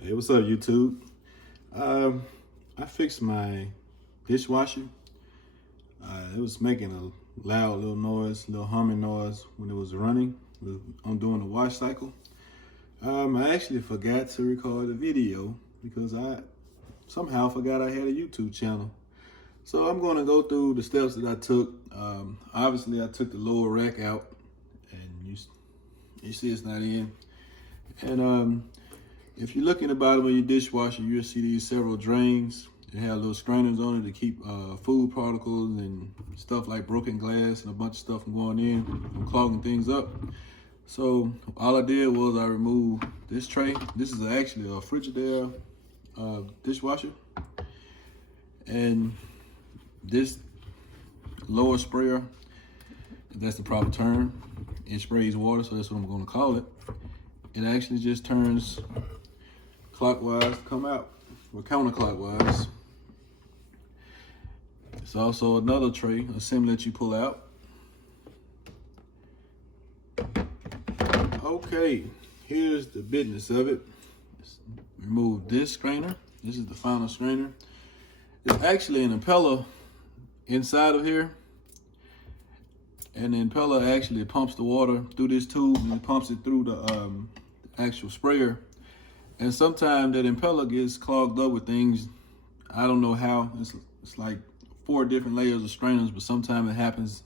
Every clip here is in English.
Hey, what's up, YouTube? I fixed my dishwasher. It was making a loud little noise, little humming noise when it was running. I'm doing the wash cycle. I actually forgot to record the video because I somehow forgot I had a YouTube channel. So I'm going to go through the steps that I took. Obviously, I took the lower rack out, and you see it's not in. And if you look in the bottom of your dishwasher, you'll see these several drains. They have little strainers on it to keep food particles and stuff like broken glass and a bunch of stuff from going in, from clogging things up. So all I did was I removed this tray. This is actually a Frigidaire dishwasher. And this lower sprayer, if that's the proper term, it sprays water, so that's what I'm going to call it. It actually just turns clockwise to come out, or counterclockwise. It's also another tray assembly that you pull out. Okay, here's the business of it. Let's remove this strainer. This is the final strainer. There's actually an impeller inside of here, and the impeller actually pumps the water through this tube and pumps it through the actual sprayer. And sometimes that impeller gets clogged up with things. I don't know how. It's like 4 different layers of strainers, but sometimes it happens.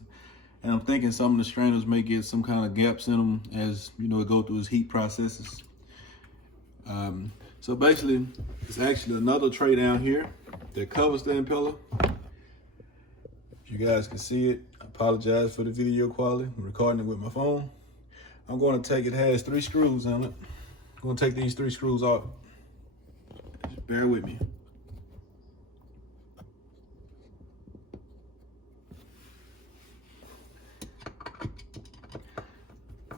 And I'm thinking some of the strainers may get some kind of gaps in them as, you know, it go through its heat processes. So basically, it's actually another tray down here that covers the impeller. If you guys can see it, I apologize for the video quality. I'm recording it with my phone. I'm going to take it, has 3 screws on it. I'm going to take these 3 screws off. Just bear with me.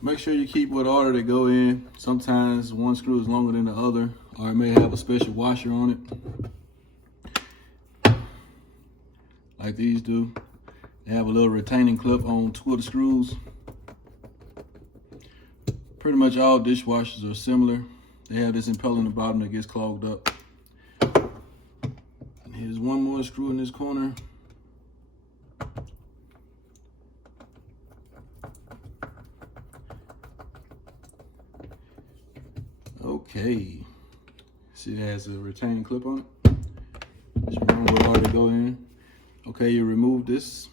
Make sure you keep what order they go in. Sometimes one screw is longer than the other, or it may have a special washer on it, like these do. They have a little retaining clip on 2 of the screws. Pretty much all dishwashers are similar. They have this impeller in the bottom that gets clogged up. And here's one more screw in this corner. Okay. See, it has a retaining clip on it. Just remember what order to go in. Okay, you remove this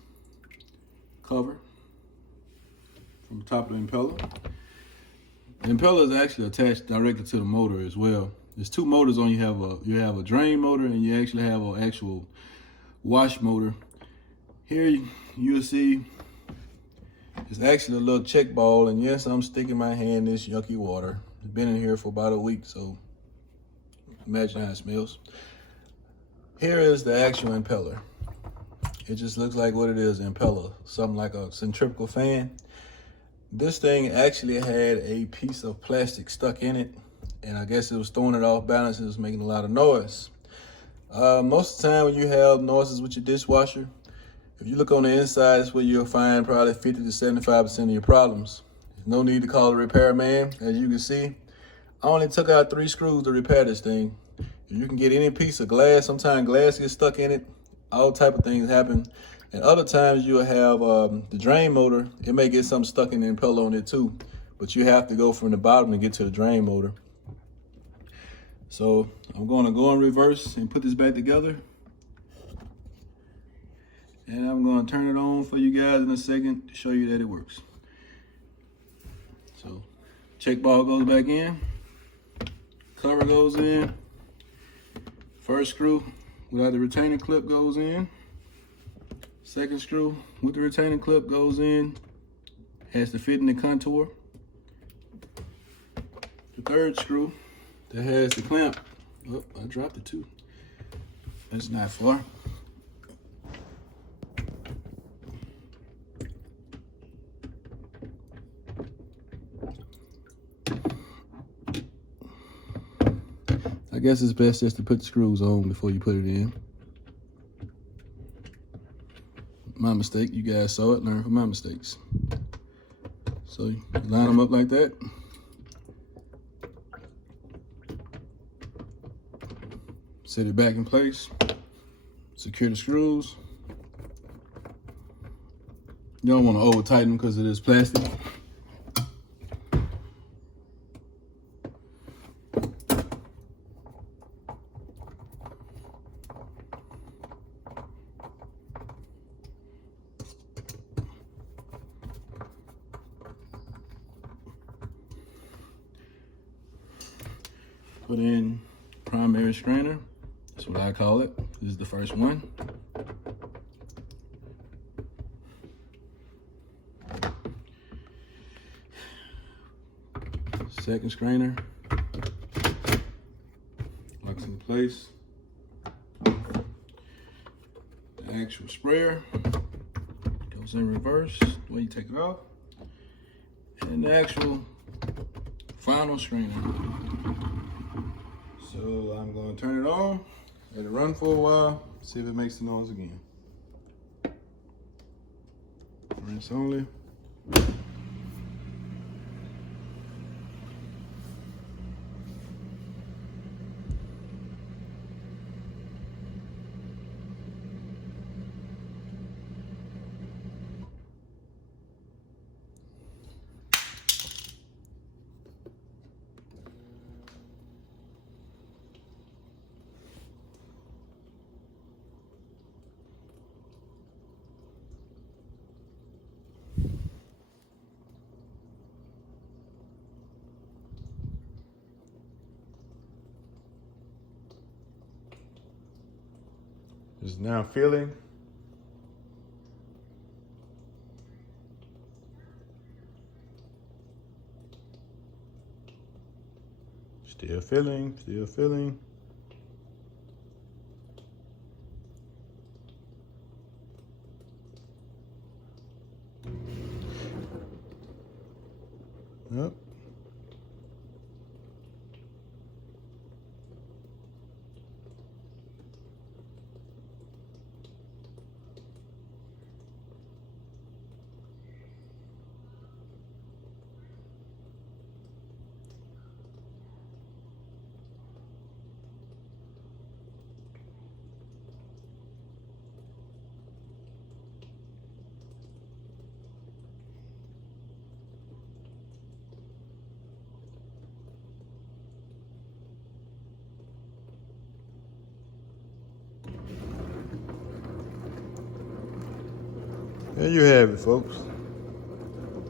cover from the top of the impeller. The impeller is actually attached directly to the motor as well. There's 2 motors on. You have a drain motor, and you actually have an actual wash motor. Here you'll see it's actually a little check ball, and yes, I'm sticking my hand in this yucky water. It's been in here for about a week, so imagine how it smells. Here is the actual impeller. It just looks like what it is, an impeller, something like a centrifugal fan. This thing actually had a piece of plastic stuck in it, and I guess it was throwing it off balance and it was making a lot of noise. Most of the time when you have noises with your dishwasher, if you look on the inside, it's where you'll find probably 50 to 75% of your problems. There's no need to call a repairman. As you can see, I only took out 3 screws to repair this thing. If you can get any piece of glass, sometimes glass gets stuck in it, all type of things happen. And other times you'll have the drain motor, it may get something stuck in the impeller on it too, but you have to go from the bottom to get to the drain motor. So I'm going to go in reverse and put this back together. And I'm going to turn it on for you guys in a second to show you that it works. So check ball goes back in, cover goes in, first screw without the retaining clip goes in. Second screw with the retaining clip goes in, has to fit in the contour. The third screw that has the clamp, oh, I dropped it too. That's not far. I guess it's best just to put the screws on before you put it in. My mistake, you guys saw it, learn from my mistakes. So you line them up like that. Set it back in place. Secure the screws. You don't want to over tighten them because it is plastic. Put in primary strainer. That's what I call it. This is the first one. Second strainer. Locks in place. The actual sprayer goes in reverse when you take it off. And the actual final strainer. So I'm going to turn it on, let it run for a while, see if it makes the noise again. Rinse only. It's now filling. Still filling, still filling. Yep. There you have it, folks.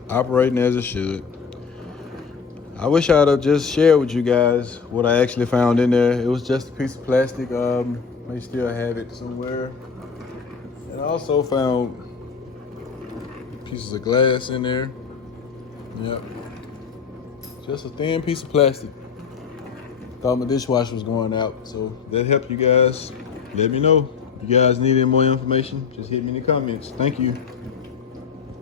Operating as it should. I wish I'd have just shared with you guys what I actually found in there. It was just a piece of plastic. May still have it somewhere. And I also found pieces of glass in there. Yep. Just a thin piece of plastic. Thought my dishwasher was going out. So if that helped you guys, let me know. If you guys need any more information, just hit me in the comments. Thank you.